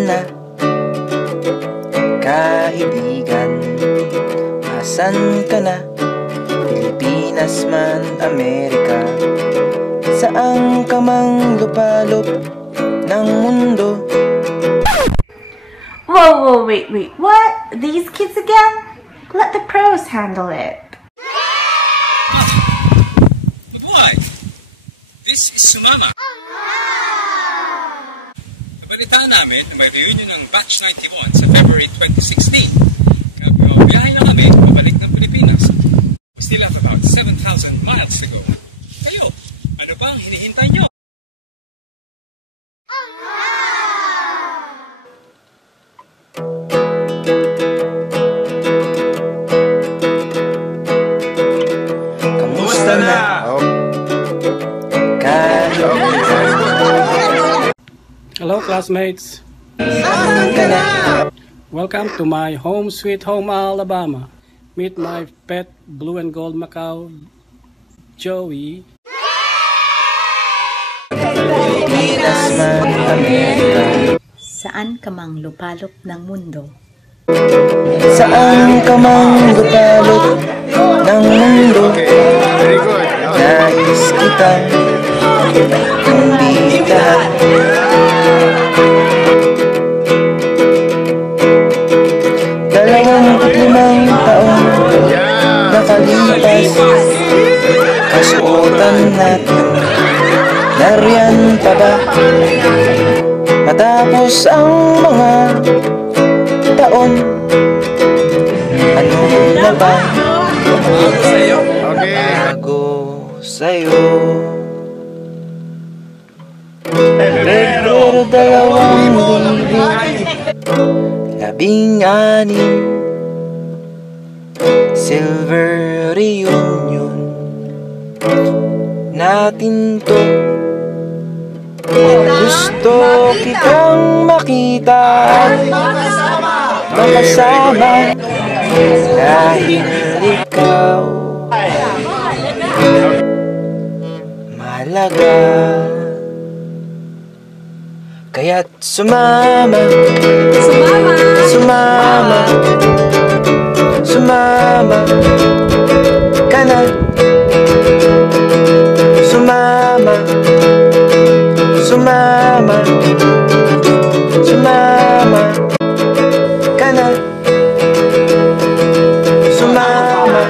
na, kaibigan? Asan ka na? Pilipinas man, Amerika, saan ka mang lupalop ng mundo. Whoa, wait, what? These kids again? Let the pros handle it. Good boy! This is Sumama. Nabalitaan namin na may reunion ng Batch 91 sa February 2016. Kaya biyahe na kami pabalik ng Pilipinas. We still have about 7,000 miles to go. Kayo, ano ba ang hinihintay nyo? Kamusta na? Hello classmates. Welcome to my home sweet home Alabama. Meet my pet blue and gold Macau, Joey. Saan ka mang lupalop ng mundo? Saan ka mang lupalop ng mundo? Nais kitang imbitahan. Limang taon nakalipas, kasuotan natin nariyan pa ba? Matapos ang mga taon, ano na ba bago sa'yo? Pero 2016, Silver reunion natin to. Gusto kitang makita, makasama, dahil ikaw mahalaga. Kaya't sumama, sumama, sumama ka na. Sumama, sumama, sumama ka na. Sumama,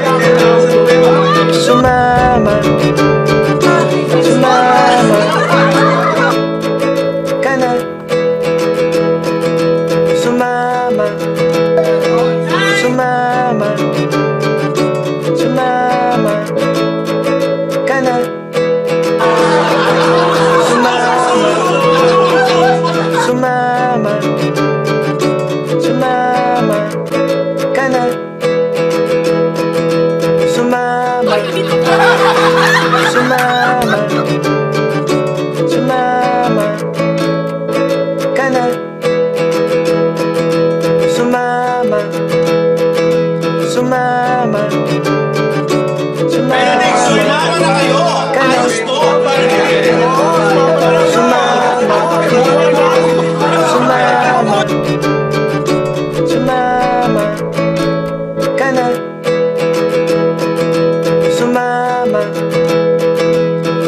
sumama, sumama ka na. Sumama, sumama, sumama ka na. Sumama, sumama ka na. Sumama, sumama, sumama ka na. Sumama, sumama, sumama na kayo. Sumama ka na.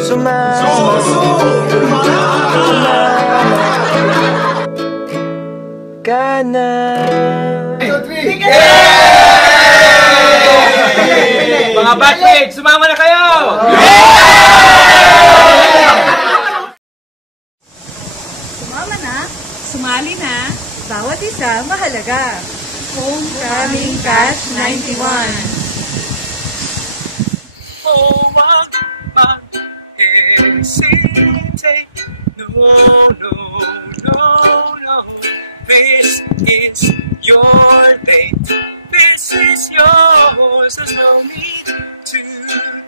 Sumama, sumama ka na. Mga batchmates, sumama na kayo! Sumama na, sumali na, bawat isa mahalaga. Homecoming Batch 91. Oh, wag ma-hesitate. No, no, no, no. This is your date. This is yours. There's no need to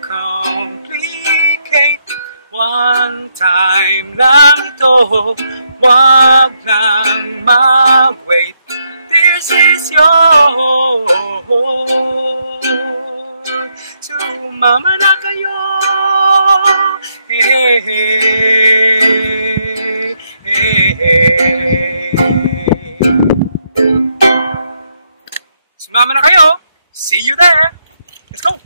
complicate. One time lang ito, wag nang mag-wait. This is yours. Sumama na kayo. Hey, hey, hey, hey. See you there! Let's go!